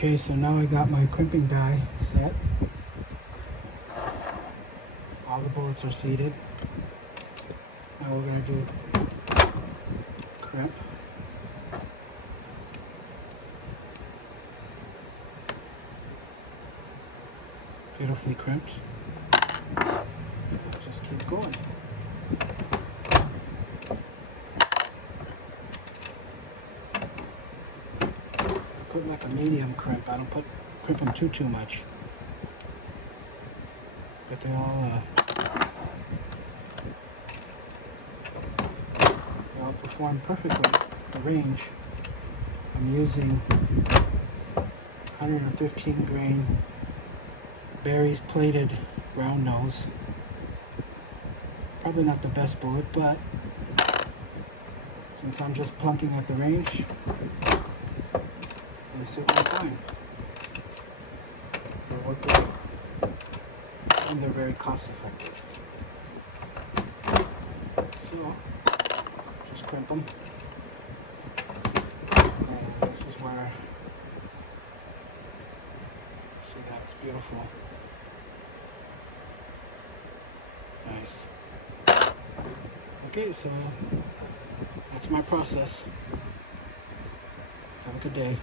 Okay, so now I got my crimping die set. All the bullets are seated. Now we're going to do crimp. Beautifully crimped. Just keep going. I put like a medium crimp. I don't crimp them too much. But they all perform perfectly at the range. I'm using 115 grain berries plated round nose. Probably not the best bullet, but since I'm just plunking at the range, they sit right fine. They work great, and they're very cost effective. So, just crimp them. And this is where, see that, it's beautiful. Nice. Okay, so that's my process. Have a good day.